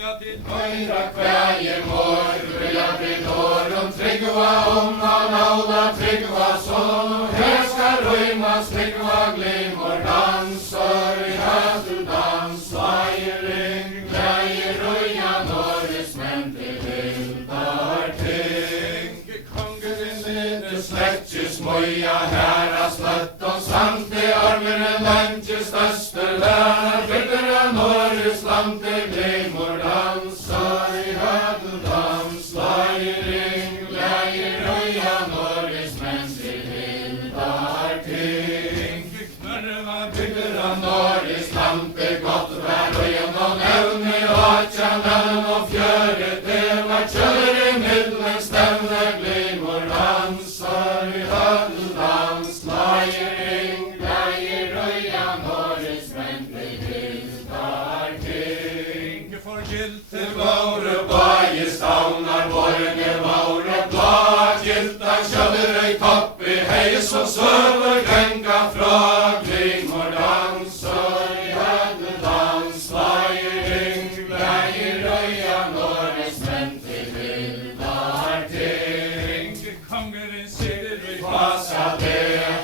Høya til høyra kvæje mår, Høya til åren Tryggva han Aula Tryggva så, her skal røymas Tryggva glimor dansar, høtul dans, veiring, gleie røya Norges menn til hildar ting. Kongeren leder slettjes møya, herra slett og sante, armene landjes største lær, bygder av Norges land til glimor dansar, høtul dans, veiring, gleie røya Norges menn til hildar ting. Knørva bygder av Norges land, det godt vær røyen og nevne, og tjanalen og fjøret, det var kjøret i middelen stevne, glimor dansar, høtul dans, veiring, gleie røya Norges menn til hildar ting. Forgylte våre baie stavnar, vårene våre blad, gylta kjøller i topp i heis og søver grenga fra, glimor dansar, høtul dans, veiring, gleie røya Norges menn til hildar ting. Kongeren sitter i fasa, det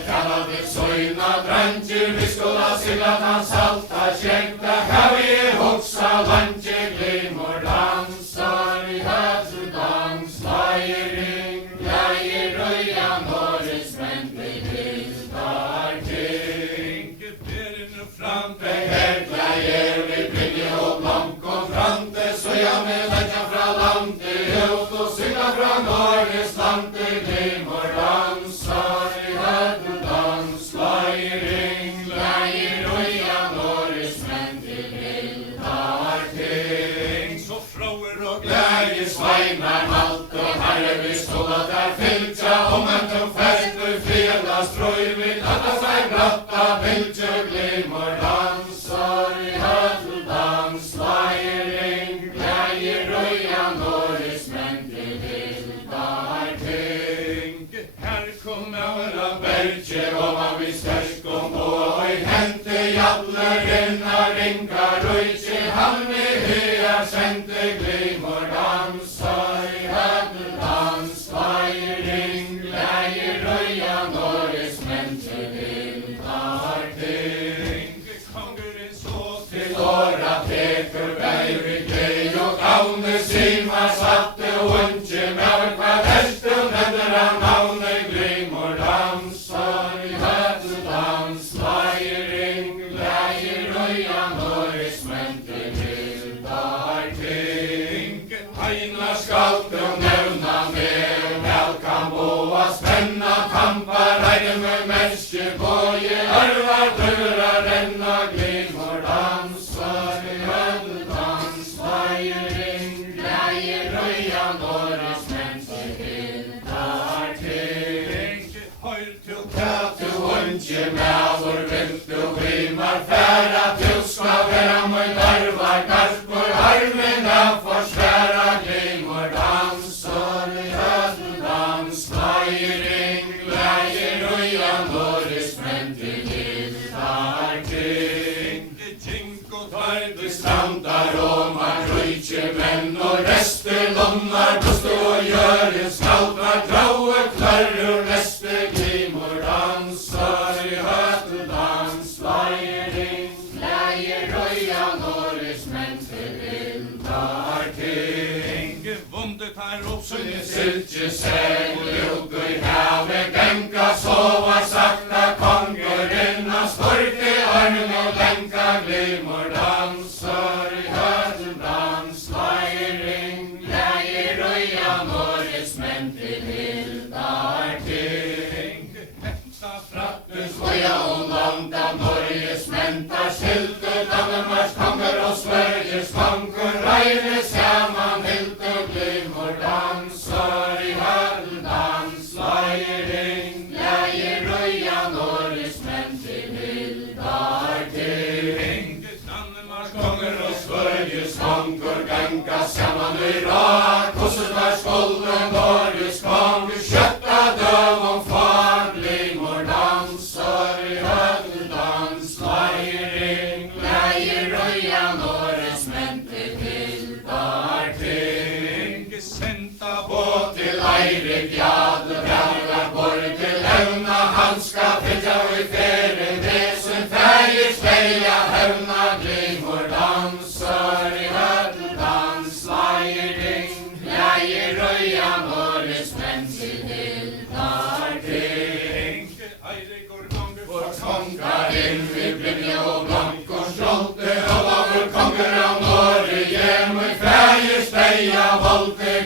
kallar det søyna drantjer, vi skulle sigla dans salta kjekta, her vi hoksa landje, glimor dansar, høtul dans, veiring, gleie røya Norges menn til hildar ting. Berene frante, her gleier vi bringe og blank og frante, så ja med leggja fra landet ut og synga fra Norges land til glimor dansar, høtul dans, veiring, gleie røya Norges menn til hildar ting. Så fråer og gleie sveinar alt og herre vi ståla der fyltja, om en tum feltur fjela strøy vi tatta seg bratta fyltja, glimor dansar, høtul dans, veiring, gleie røya Norges menn til hildar ting. Her kom øra bergje, og man vi sterk om på, og hente jaller inna ringa røytje, han vi høya sendte, glimor dansar, høtul dans, veiring, gleie røya Norges menn til hildar ting. Kongeren så til åra teker beiri grei, og gaune sima satte unge med hva heste og nevner av navne, glimor dansar, høtul dans, veiring, gleie røya Norges menn til hildar ting. Heina skalte og nevna med, velkan boa spenna kampar, heide med menneske boje, arvar døra renna, glimor dansar, høtul dans, veiring, gleie røya Norges menn til hildar ting. Høyr til kætu unge mævor, vilt du glimar færa, til skal vera møyn arvar garpur, armen av forsværa, glimor dansar, høtul dans, veiring, gleie røya Norges menn til hildar ting. Jinko tardi strandar, og man røykje menn, og reste lomnar, bustu og gjøre skalpar, graue klarur, reste glimor dansar, høtul dans, veiring, gleie røya Norges menn til hildar ting. Vundet her oppsunne siltje seg, og i havet genka, sova sakta, kongeren av storke armen og lenka, glimor dansar, høtul dans, veiring, gleie røya Norges menn til hildar ting. Henta frattes voja og landa, Norges menn tar skilte, Danmarks konger og Sveriges konger, reine saman hilte, glimor dansar, høtul dans, veiring, gleie røya Norges menn til hildar ting. Danmarks konger og Sveriges konger, genka saman i rad, kosset var skolden Norges konger, kjøtta døv om far, glimor dansar, høtul dans, veiring, gleie røya Norges menn til hildar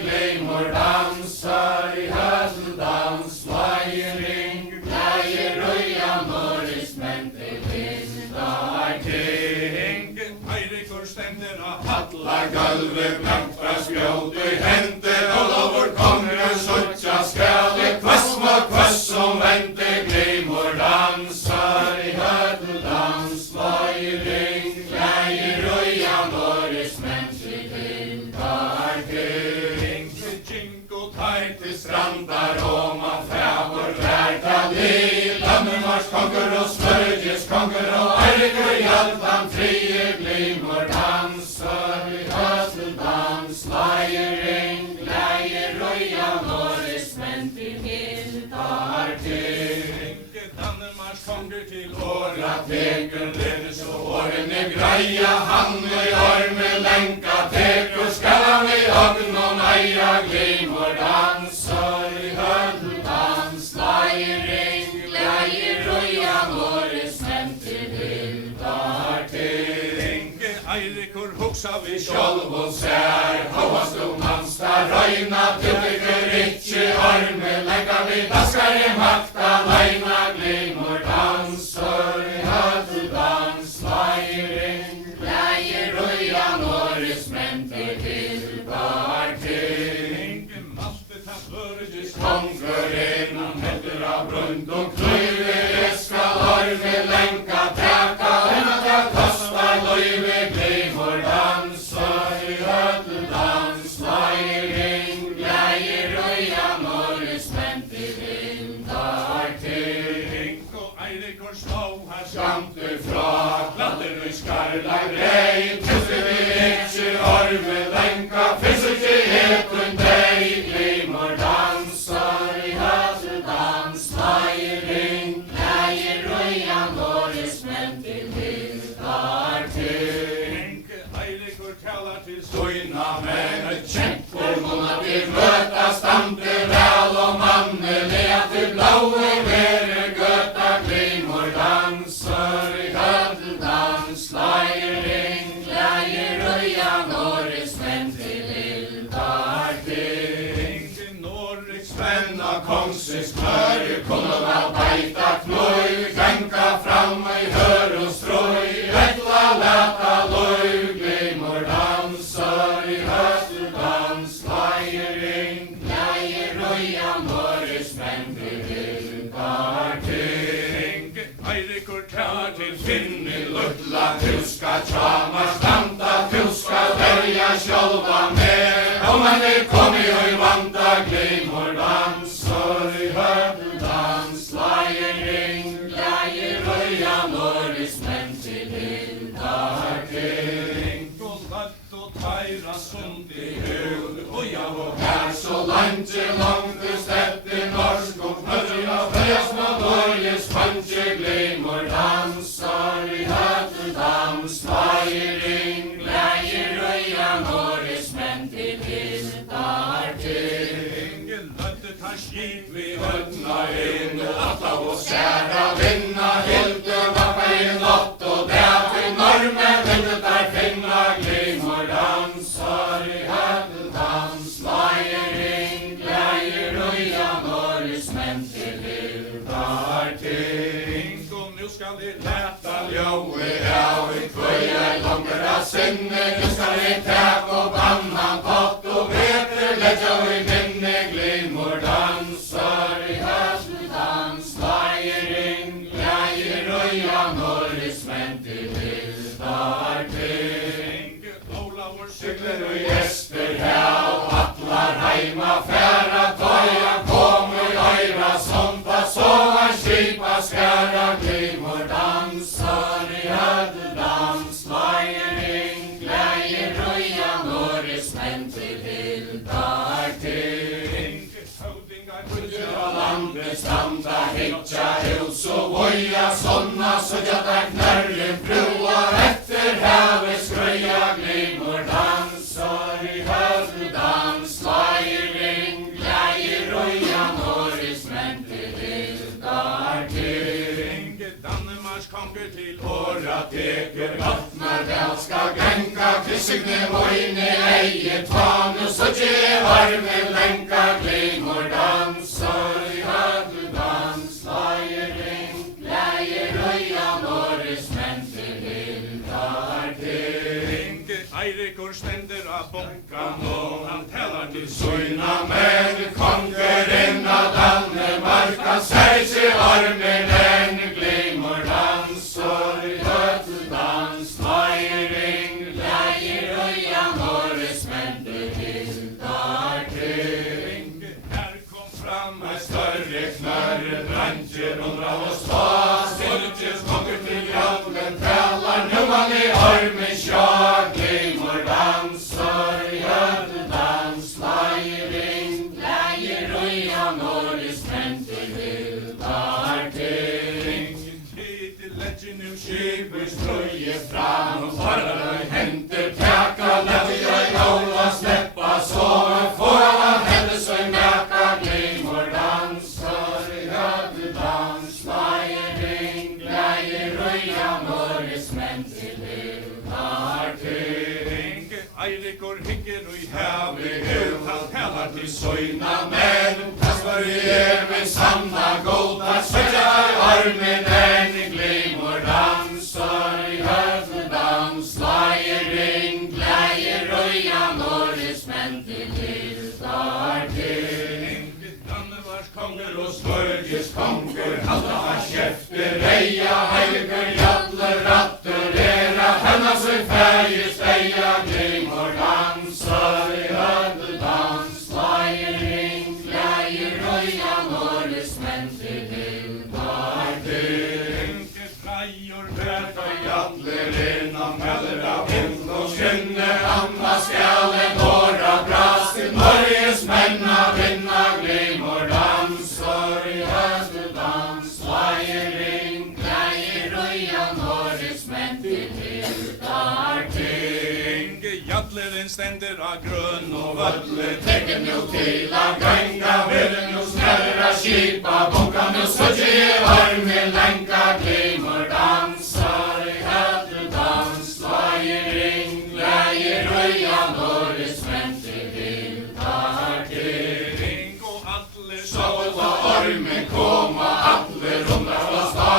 glimor dansar I höteldans, slajering, glädje, röja, norrismenn til vindar ting. Eirikur stendur á Hallar gulvet, blankt fra spjåt I hente, og lover kongen suttja skræle, kvass mot kvass som vente, glimor dansar I höteldans, slajering, glädje, röja, norrismenn til vindar ting. Jingo Hei til strandar og man fæver lærta li, Dannemars konger og Sveriges konger og Eirikur Hjaltan trie glimor dansar I höteldans, slajering, glädje, röja, norrismenn til hildar ting. Dannemars konger til Åra teker ledes og årene greia, han I arme lenka teker, skal han I ogn og meia glimor dansar I höteldans, slajering, glädje, röja, norrismenn til hildar ting. Eirikur hugsa vi Sjálv og sær, hovast mansta røyna, tilbykker ikkje arme lenka vi, da skal I makta leina glimor dansar I höteldans, slajering, glädje, röja, norrismenn til hildar ting. Konkurren han heldur av brund og kløyve, skal arme lenka teka, det kostar løyve, glimor dansar I höteldans, slajering, glädje, röja, norrismenn til hildar ting. Eirikur slå her Skamt fra klatter I skarlag rei, tusen vi ikkje arme lenka, finns ikkje hetun deg, glimor dansar I höteldans, slajering, glädje, röja, norrismenn til hildar ting. Eirikur talar til Soina menn kjent for månad vi møta stande vel og manne lea til blaue vere gøta glimor dansar I höteldans, slajering, glädje, röja, norrismenn til hildar ting. Spenna kongsins kløy, kunne vel beita kløy, ganga fram I hør og strøy, etla leta løy, glimor dansar I höteldans, slajering, glädje, röja, norrismenn til hildar ting. Eirikur talar til Finni luttla, du skal tjama standa, du skal verja sjálva med, om man kommi og vanda, glimor dansar I höteldans, slajering, glädje, röja, norrismenn til hildar ting. og tæra sund I hug, og Her så langt langt stetti norsk og knøttur av fæs med Norges fange glimor dansar I höteldans, slajering, glädje, röja, norrismenn til hildar ting. Lødde tar skip vi Høtna inn og atta og skjæra vinna, hilde vappa I natt og det I norme vinne der finna glimor dansar I höteldans, slajering, glädje, röja, norrismenn til hildar ting. Og nu skal de leta Ljói av I kvøya langer av sinne, nu skal I tæk og bannan pott og betre letja I minne, glimor dansar I höteldans, slajering, glädje, röja, norrismenn til hildar ting. Olavur Sykler og gjester her, atlar heima færa, tøya kom I øyra sonta, så han skipa skæra, glimor dansar I höteldans, slajering, glädje, röja, norrismenn til hildar ting. Landet standa, hitja, hus og voja, sonna, sødja der knærren brua, etter havet skrøya, glimor dansar I höteldans, slajering, glädje, röja, norrismenn til hildar ting. Dannemars konger til Åra teker, vatnar vel skal genka, lenka, kryssigne moine eie tvane, så tje armen lenka, glimor dansar i hødlu dans, lager ring, leier røyan åres menn til hildar til. Eirikur stender av bonkan og han talar til Søyna menn konkurren av Danmarka, seg til armen en glimor dansar i hødlu dans, lager ring, leier røyan åres menn til hildar til. Her kom fram Med større knarre dranger undra oss hva, Stiltjes konger til jobben talar, nu man i armen sjå, glimor dansar i hødlu dans, lager ring, leier røyan åres menn til hildar til. til legend nu Skipus trøye fram og farar henter teka, lette jeg nåla sleppa, så få han henne seg mæka, glimor dansar i hødlu dans, lager ring, leier røyan åres menn til hildar til. Eirikur hikker og i havi ut, han talar til Søyna menn, kastar i evig sanna golda, søkja i armen en glimor dansar i hødlu dans, lager ring, leier røyan åres menn til hildar til. Dannevars konger og Svørges konger, halda han kjefter, reia, heiger, jadler, ratter, era, henna seg fægist, eia, glimor dansar i hødlu dans, lager ring, leier røyan åres menn til hildar til. Drejor Berta jadler innan meller av himmel, og skjønne anna skjalen, åra bras til Norges menn av vinna, glimor dansar i hødlu dans, lager ring, leier røyan åres menn til hildar til. Jadleren stender av grønn og Völle tekken nu til a ganga, villen nu snärra skipa, bonka nu søtje i armen lenka, glimor dansar i hødlu dans, lager ring, leier røyan åres menn til hildar til. og alle Så ta armen koma, alle rundar oss da,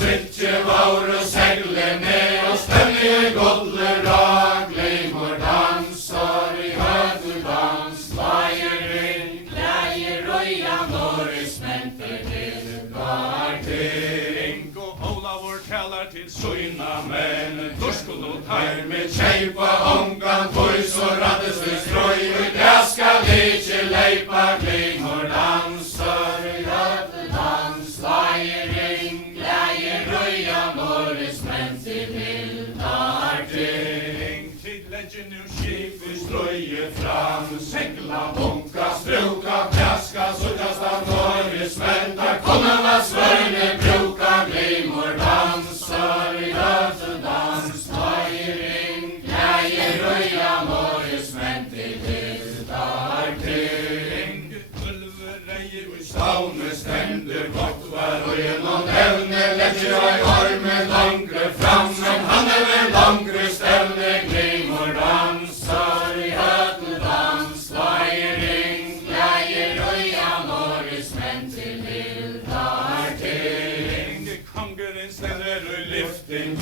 sittje vaur og segle med, og stemme i godle rag, glimor dansar i hødlu dans, lager ring, leier røyan åres menn til hildar til. og Olavur talar til søyna menn, Torskul og teir med kjeipa, ongan pois og rattes vi strøy, det skal ikkje leipa, glimor dansar i hødlu dans, lager ring, leier røyan åres menn til hildar til. til legend nu skip Vi strøye fram, segla, bunka, struka, pjaska, suttast av Norges menn, der konarna svørne bruka, glimor dansar i hødlu dans, lager ring, leier røyan åres menn til hildar til. Ulvereie og Stavne stender godt var og gjennom evne, letter jeg armen langre fram, men han vel langre stevne, glimor dansar i hødlu dans, lager ring, leier røyan åres menn til hildar til. Kongeren stender og lifting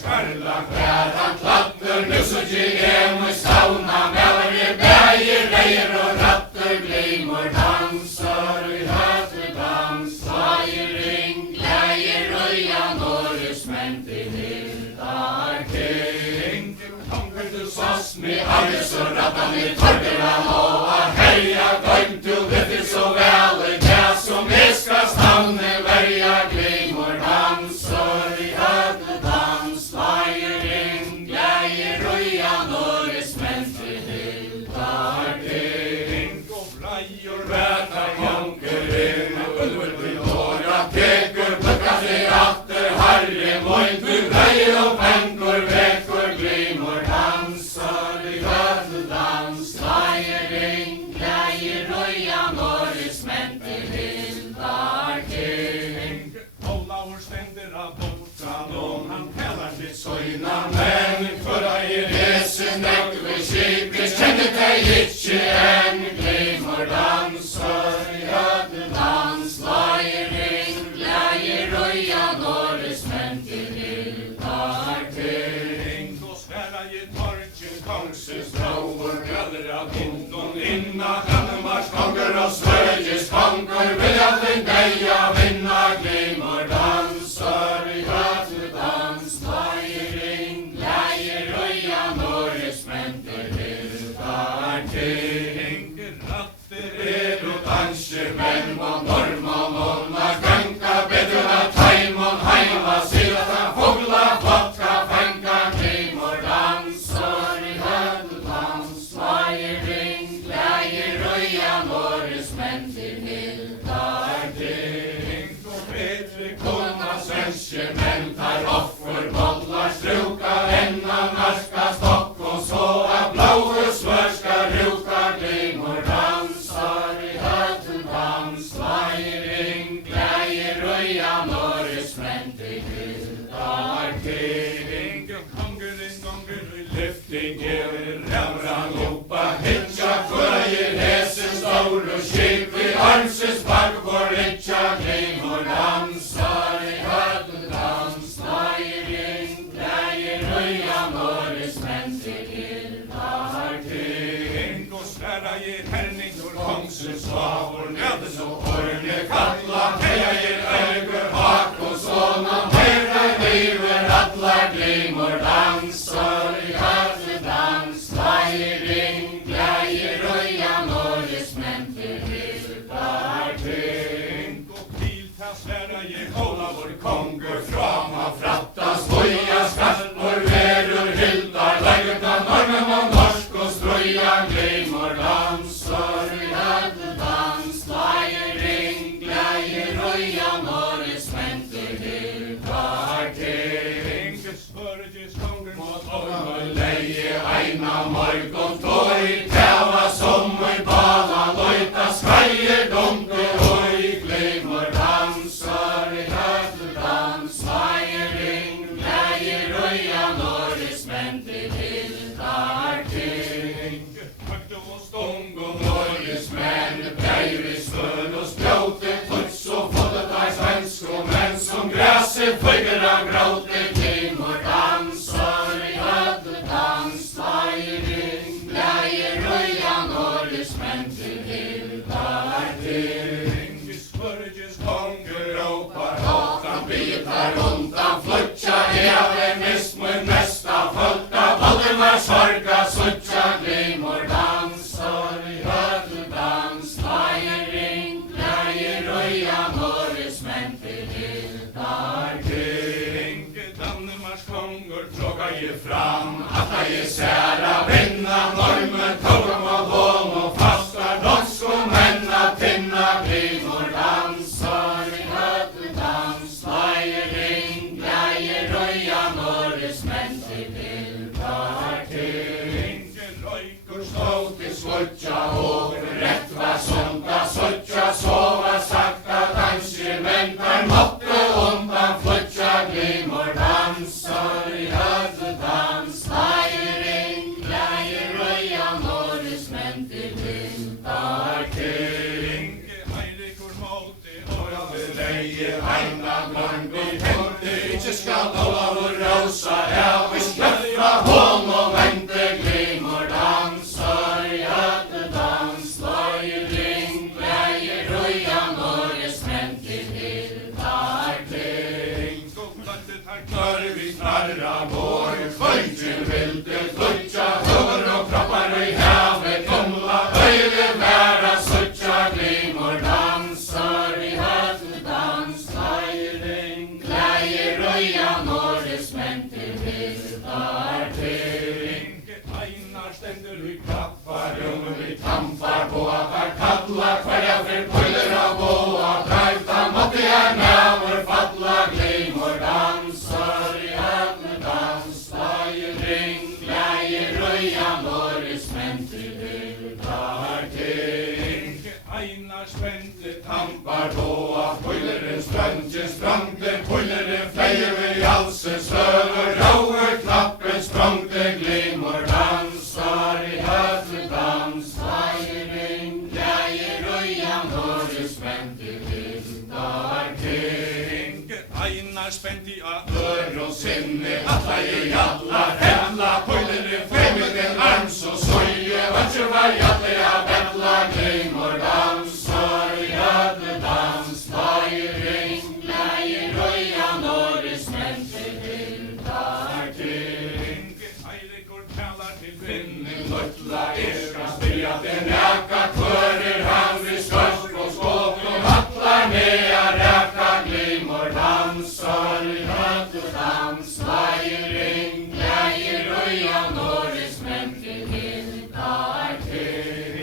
Skarla kvær han klatter, nu så gjem og stavna, melar i bæger, reier og ratter, glimor dansar i hødlu dans, lager ring, leier røyan åres menn til hildar til. Konger du Sås med alle så rattan i torgera lova, heia gøym du vet det så vel, det som viskast navne verja, glimor dansar i hødlu dans, lager ring, leier røyan åres menn til hildar til. og Brejor Berta konkurren, ulver til åra, tekur plukka seg atter, harre moint, vi reier og penkur, vekur, glimor dansar i hødlu dans, lager ring, leier ikke en glimmer danser, dans, leiring, gleier, røya, Norges menn til hildar til. Og sværa i torgen, Kongses bråer, grøller av hinden, inna Danmarks konger og Sveriges konger, vil at den deia vinna glimmer danser, dans, leiring, gleier, røya, Norges menn til hildar til. ratter og danser, menn og normann, onna ganga, beduna, taimon, heima, silta, fogla, vodka, fenga, glimmer danser, dans, leiring, gleier, røya, Norges menn til hildar til. Kona svenske menn tar offer, bollar, struka, enna, narska, stokk og så av blaue svørska, ruka, glimmer dansar, dans, leiring, gleier, røya, Norges menn til hildar til. Kongeren gonger i Lyfting rævran lopa, hitja, kvøyer, hesen, store skip, i armses bakbord, hitja, glimmer dansar, dans, leiring, gleier, røya, Norges menn til hildar til. og sværa i herningur Kongses slavor, nødes og orne, kalla, heia i øygur, Hakonsson, og meira liver, atlar, glimmer dansar, dans, leiring, gleier, røya, Norges menn til hildar til. og pilta sværa i Olavur konger frama frattas, voja skatmor, verur, hildar, leggurna, normen og norsk og strøya, glimmer dansar, dans, leiring, gleier, røya, Norges menn til hildar til. Sveriges konger Og leie eina morgon, tåi, tæva, sommer, bala, løyta, skreier, dunke, oi, glimmer dansar, dans, leiring, gleier, røya, Norges menn til hildar til. Høgde og Stung og Norges menn, breir i spøl og spjåte, tuts og foddetar svensk og menn som græse, føyger av gråte, glimmer dansar, dans, leiring, gleier, røya, Norges menn til hildar til. Sveriges Konger ropar, åtan bitar, undan flutja, heve mismun, mesta folka, Valdemar sorga, suttja, glimmer dansar, dans, leiring, gleier, røya, Norges menn til hildar til. Danmarks konger Tråka je fram, atta je særa, vinna, normen, tågum og hån og fastar, norsk og menna, tinna, glimmer dansar, dans, leiring, gleier, røya, Norges menn til hildar til. Røykur Ståti svutja, og rett var sonda, suttja, sova, sakta, danser, mentar, måtte undan flutja, glimmer dansar, dans, leiring, gleier, røya, Norges menn til hildar til. Eirikur móti Leie eina glömbi, hente, ikkje skal Olavur rosa, ja, vi skjøfra hån og vente, glimmer dansar, dans, leiring, gleier, røya, Norges menn til hildar til. Knarvi knarra vår, kvøytjen vilde flutja, hår og kroppar i havet, tumla, øyre væra, suttja, glimmer dansar, dans, leiring, gleier, røya, Norges sinne, alla jallar, hella, pøyleri, fremiden arms og søye, ønsker var jalle, ja, bella, glimor, dansar, jadedans, feiring, gleie, røya, norris, menn til vildar til. Eirikur talar til Vinnen luttla skal spyrja den raka, kvører han vi skørst og skåp, og hattlar nea raka, glimor, dansar, jadedans, feiring, gleie, røya, norris, menn til vildar til.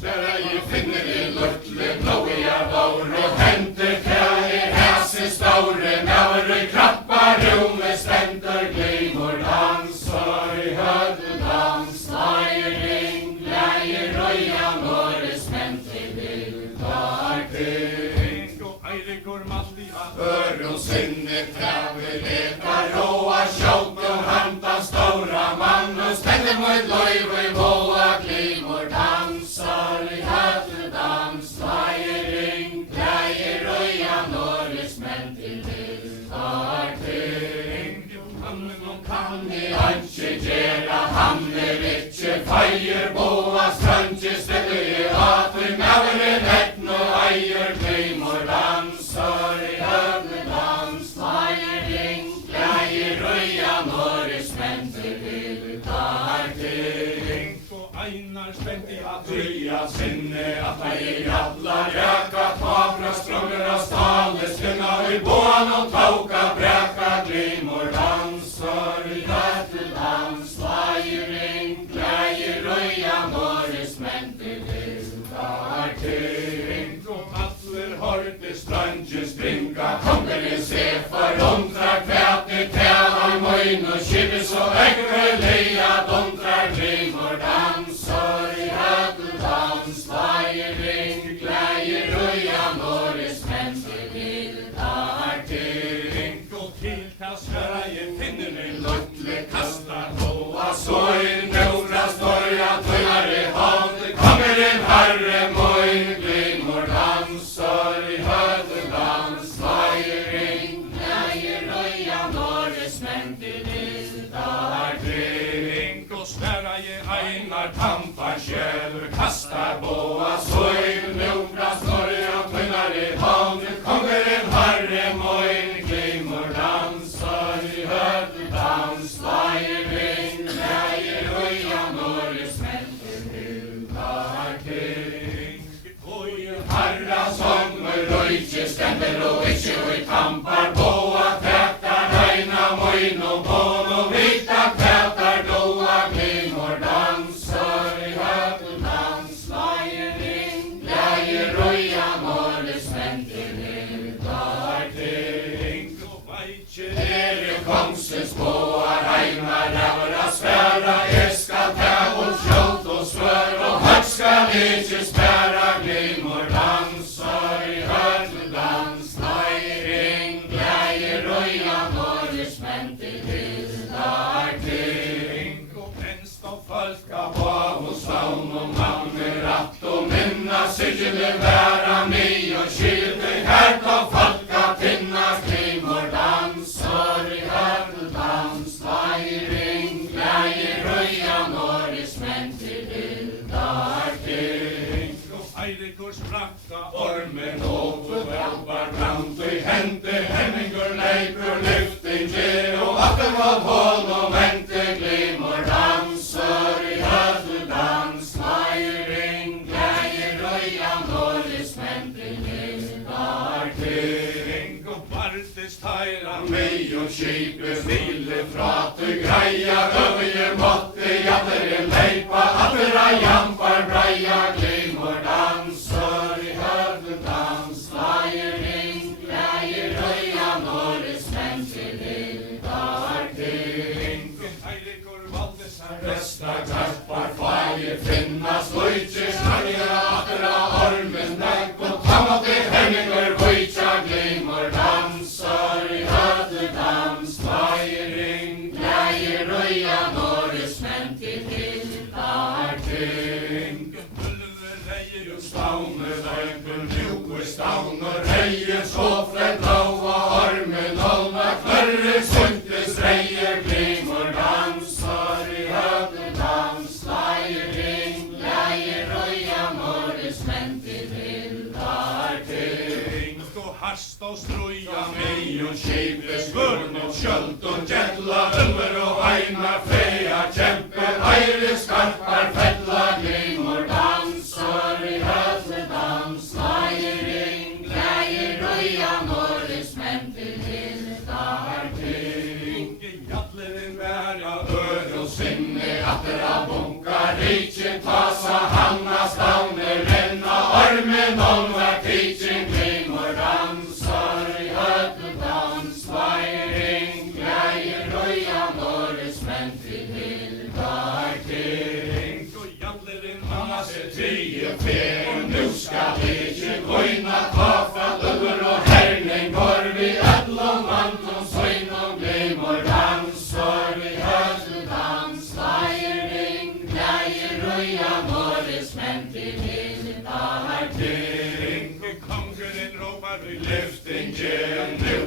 Sverre I finner I luttle, blåiga vår og henter kjær hæse staure, navre krappar, rumme stenter, glimor, dansar, hødedans, feiring, gleie, røya, norris, menn til vildar til. Eirikur malli at Hør og sinne traver, letar råa, sjåk og hanta stora mann, og stender mot løyve, våa, glimor, dansar, hødedans, feiring, gleie, røya, norris, menn til vildar til. Kan I ikke gjøre, han ikke feier, boa, strøntje, stille I at vi mæveren etten og eier, glimor, dansar, hødedans, feiring, gleie, røya, norris, menn til vildar til. Einar spendi at Trya sinne at ei jallar raka, tavra strømmer av stale, skinna I bån og tauka, breka, glimor, dansar, hødedans, feiring, gleie, røya, norris, menn til vildar til. allir Hørte strandje springa, kommer I se for omdrar kvætni, tævar møyn og kibis og egre leia, domdrar glimor, dansar, hødedans, feiring, gleie, røya, norris, menn til vildar til. til ta sverra I finner I Luttle kastar boa, såir nøra storja, tøynar I havn, kommer en herre møyn, glimor, dansar, hødedans, feiring, gleie, røya, norris, menn til vildar til. og sverra I Einar tampar sjælur, kastar boa, såir nøra storja, tøynar I havn, kommer en herre møyn, glimor, dansar, hødedans, feiring, gleie, røya, norris, menn til vildar til. Harra sommer og ikkje stemmer og ikkje vi tampar boa, tættar reina møyn og bån og vita tættar doa, glimor, dansar, hødedans, feiring, gleie, røya, norris, menn til vildar til. Kongsens boa, reina, rævra, sværa, skal ta og skjolt og svør, og høgt skal ikkje spæra, glimor, dansar, hødedans, feiring, gleie, røya, norris, menn til vildar til. Folka på hos favn og mammer, att og minna, sykle væra mi og skylde, hært og folka tinna, glimor, dansar, hødedans, feiring, gleie, røya, norris, menn til vildar til. Eirikur sprakka Ormen oppe, velbar brant og I hente, hemmingur, leipur, lyftinge, og vatten var hål og vente, glimor, dansar, hødedans, feiring, gleie, røya, norris, menn til vildar til. Vartis tæra Mei og skipet ville fra til greia, øvje måtte, jatter leipa, attra jampar, breia, glimor, dansar, hødedans, feiring, gleie, røya, norris, menn til vildar til. Eirikur valdisar Resta krappar, feir, finna, sløytje, snarja, attra ormen, nekk, og tammati, hemmingur, vøytja, glimor, dansar, hødedans, feiring, gleie, røya, norris, menn til vildar til. Stavner, døypen, mjuke stavner, heien, sofre, blåa, armen, olma, knørre, Hast og struja mig og Skipet skurn og skjöld og gjella, Ulver og einar freya kjempe, Æri skarpar fella, glimor dansar i höfledans, Slægir ring, glægir røya, Norris menn til hildar ting. Jallerin væra Ør og sinne, atter av bunka, Rikkin tasa, hanna stavner, renna ormen, olvar tidsin, glimor dansar i höfledans, Slægir ring, glægir røya, Norris menn til hildar ting. Jallerin Mamma ser trie fer, og nu skal ikkje gøyna kaffa, Ulver og herning går vi öllom mantlom, søgnum glimor dansar i höfledans, Slægir ring, glægir røya, Norris menn til hildar ting. Kongerin ropar i Lyftingin, nu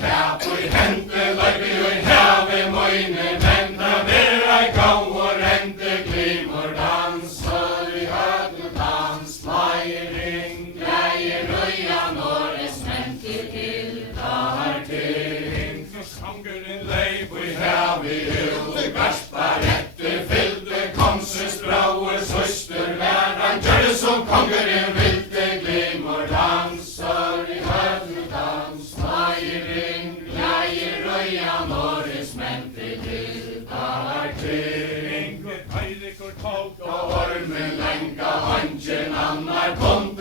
tap og i hente, løyvi og i havi møyne, men ta vera i gang og rente, glimor dansar i höfledans, Slægir ring, glægir røya, Norris menn til hildar ting. Kongerin Leip og i havi ut, gaspar etter fylde, Komsens braues høster væran, gjør som kongerin vilde, glimor dansar i höfledans, Slægir ring, glægir røya, Norris menn til hildar ting. Eirik og tog Og ormen lenka, hangen annar kom